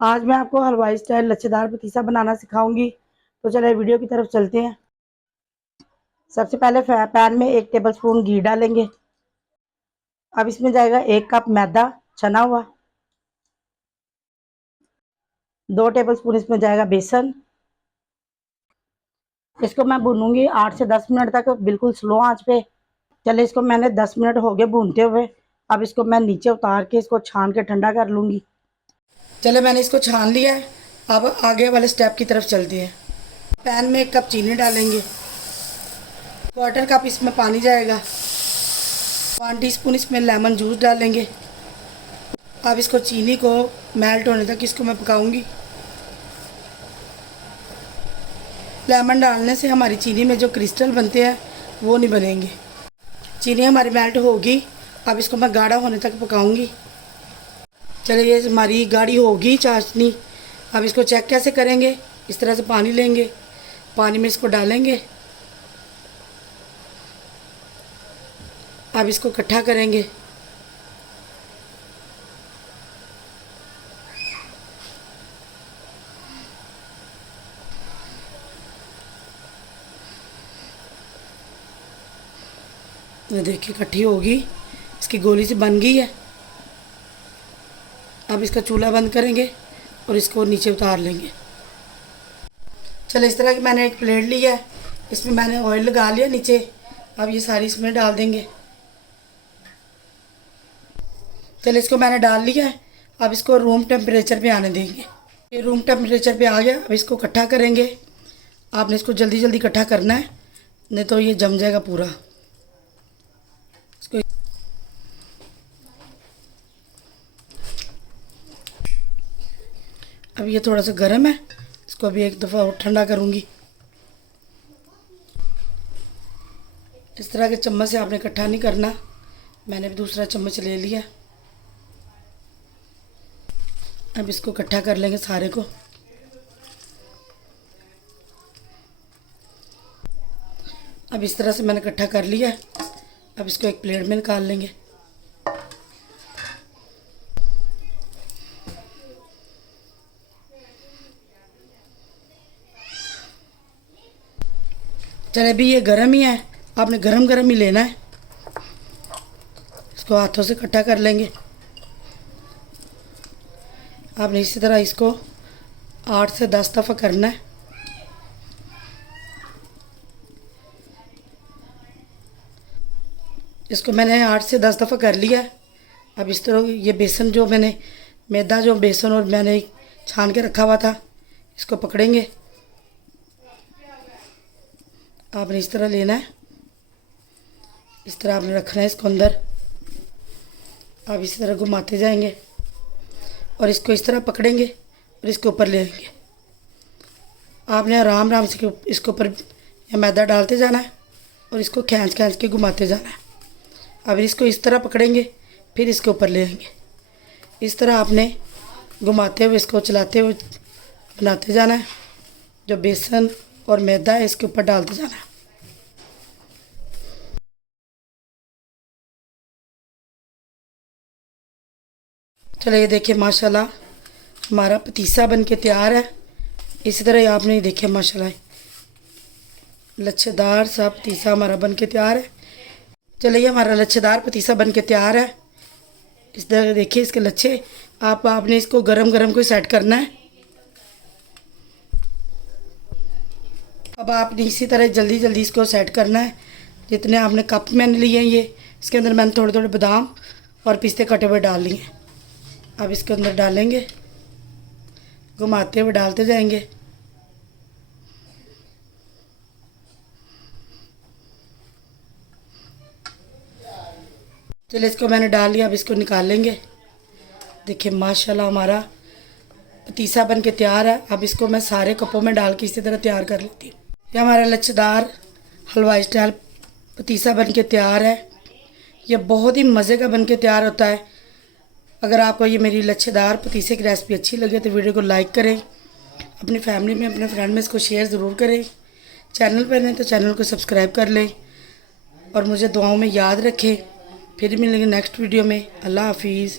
आज मैं आपको हलवाई स्टाइल लच्छेदार पतीसा बनाना सिखाऊंगी। तो चलिए वीडियो की तरफ चलते हैं। सबसे पहले पैन में 1 टेबलस्पून घी डालेंगे। अब इसमें जाएगा 1 कप मैदा छना हुआ। 2 टेबलस्पून इसमें जाएगा बेसन। इसको मैं भूनूंगी 8 से 10 मिनट तक, बिल्कुल स्लो आंच पे। चले, इसको मैंने 10 मिनट हो गए भूनते हुए। अब इसको मैं नीचे उतार के इसको छान के ठंडा कर लूँगी। चले, मैंने इसको छान लिया है। अब आगे वाले स्टेप की तरफ चलते हैं। पैन में 1 कप चीनी डालेंगे। 1/4 कप इसमें पानी जाएगा। 1 टीस्पून इसमें लेमन जूस डालेंगे। अब इसको चीनी को मेल्ट होने तक इसको मैं पकाऊंगी। लेमन डालने से हमारी चीनी में जो क्रिस्टल बनते हैं वो नहीं बनेंगे। चीनी हमारी मेल्ट होगी। अब इसको मैं गाढ़ा होने तक पकाऊंगी। चलिए, ये हमारी गाढ़ी होगी चाशनी। अब इसको चेक कैसे करेंगे? इस तरह से पानी लेंगे, पानी में इसको डालेंगे। अब इसको इकट्ठा करेंगे। ये देखिए इकट्ठी होगी, इसकी गोली से बन गई है। अब इसका चूल्हा बंद करेंगे और इसको नीचे उतार लेंगे। चलो, इस तरह की मैंने एक प्लेट ली है, इसमें मैंने ऑयल लगा लिया नीचे। अब ये सारी इसमें डाल देंगे। चलो, इसको मैंने डाल लिया है। अब इसको रूम टेम्परेचर पे आने देंगे। ये रूम टेम्परेचर पे आ गया। अब इसको इकट्ठा करेंगे। आपने इसको जल्दी जल्दी इकट्ठा करना है, नहीं तो ये जम जाएगा पूरा। इसको अब ये थोड़ा सा गर्म है, इसको अभी एक दफ़ा और ठंडा करूँगी। इस तरह के चम्मच से आपने इकट्ठा नहीं करना। मैंने भी दूसरा चम्मच ले लिया। अब इसको इकट्ठा कर लेंगे सारे को। अब इस तरह से मैंने इकट्ठा कर लिया है। अब इसको एक प्लेट में निकाल लेंगे। चले, अभी ये गर्म ही है, आपने गरम गरम ही लेना है। इसको हाथों से इकट्ठा कर लेंगे। आपने इसी तरह इसको 8 से 10 दफ़ा करना है। इसको मैंने 8 से 10 दफ़ा कर लिया है। अब इस तरह ये बेसन जो मैंने मैदा जो बेसन और मैंने छान के रखा हुआ था, इसको पकड़ेंगे। आपने इस तरह लेना है, इस तरह आपने रखना है इसको अंदर। आप इसी तरह घुमाते जाएंगे और इसको इस तरह पकड़ेंगे और इसके ऊपर ले आएंगे। आपने आराम आराम से इसके ऊपर मैदा डालते जाना है और इसको खींच खींच के घुमाते जाना है। अब इसको इस तरह पकड़ेंगे, फिर इसके ऊपर ले आएंगे। इस तरह आपने घुमाते हुए इसको चलाते हुए बनाते जाना है। जो बेसन और मैदा है इसके ऊपर डालते जाना है। चलो, ये देखिए माशाल्लाह हमारा पतीसा बन के तैयार है। इसी तरह आपने देखिए माशाल्लाह लच्छेदार सा पतीसा हमारा बन के तैयार है। चलिए, हमारा लच्छेदार पतीसा बन के तैयार है। इस तरह देखिए इसके लच्छे। आपने इसको गरम गरम को सेट करना है। अब आपने इसी तरह जल्दी जल्दी इसको सेट करना है। जितने आपने कप मैंने लिए हैं, ये इसके अंदर मैंने थोड़े थोड़े बादाम और पिस्ते कटे हुए डाल लिए। अब इसके अंदर डालेंगे, घुमाते हुए डालते जाएंगे। चलिए, इसको मैंने डाल लिया। अब इसको निकाल लेंगे। देखिए माशाल्लाह हमारा पतीसा बन के तैयार है। अब इसको मैं सारे कपों में डाल के इसी तरह तैयार कर लेती हूँ। ये हमारा लच्छेदार हलवाई स्टाइल पतीसा बन के तैयार है। ये बहुत ही मज़े का बन के तैयार होता है। अगर आपको ये मेरी लच्छेदार पतीसे की रेसिपी अच्छी लगे तो वीडियो को लाइक करें, अपनी फैमिली में अपने फ्रेंड में इसको शेयर ज़रूर करें। चैनल पर नहीं तो चैनल को सब्सक्राइब कर लें और मुझे दुआओं में याद रखें। फिर मिलेंगे नेक्स्ट वीडियो में। अल्लाह हाफिज़।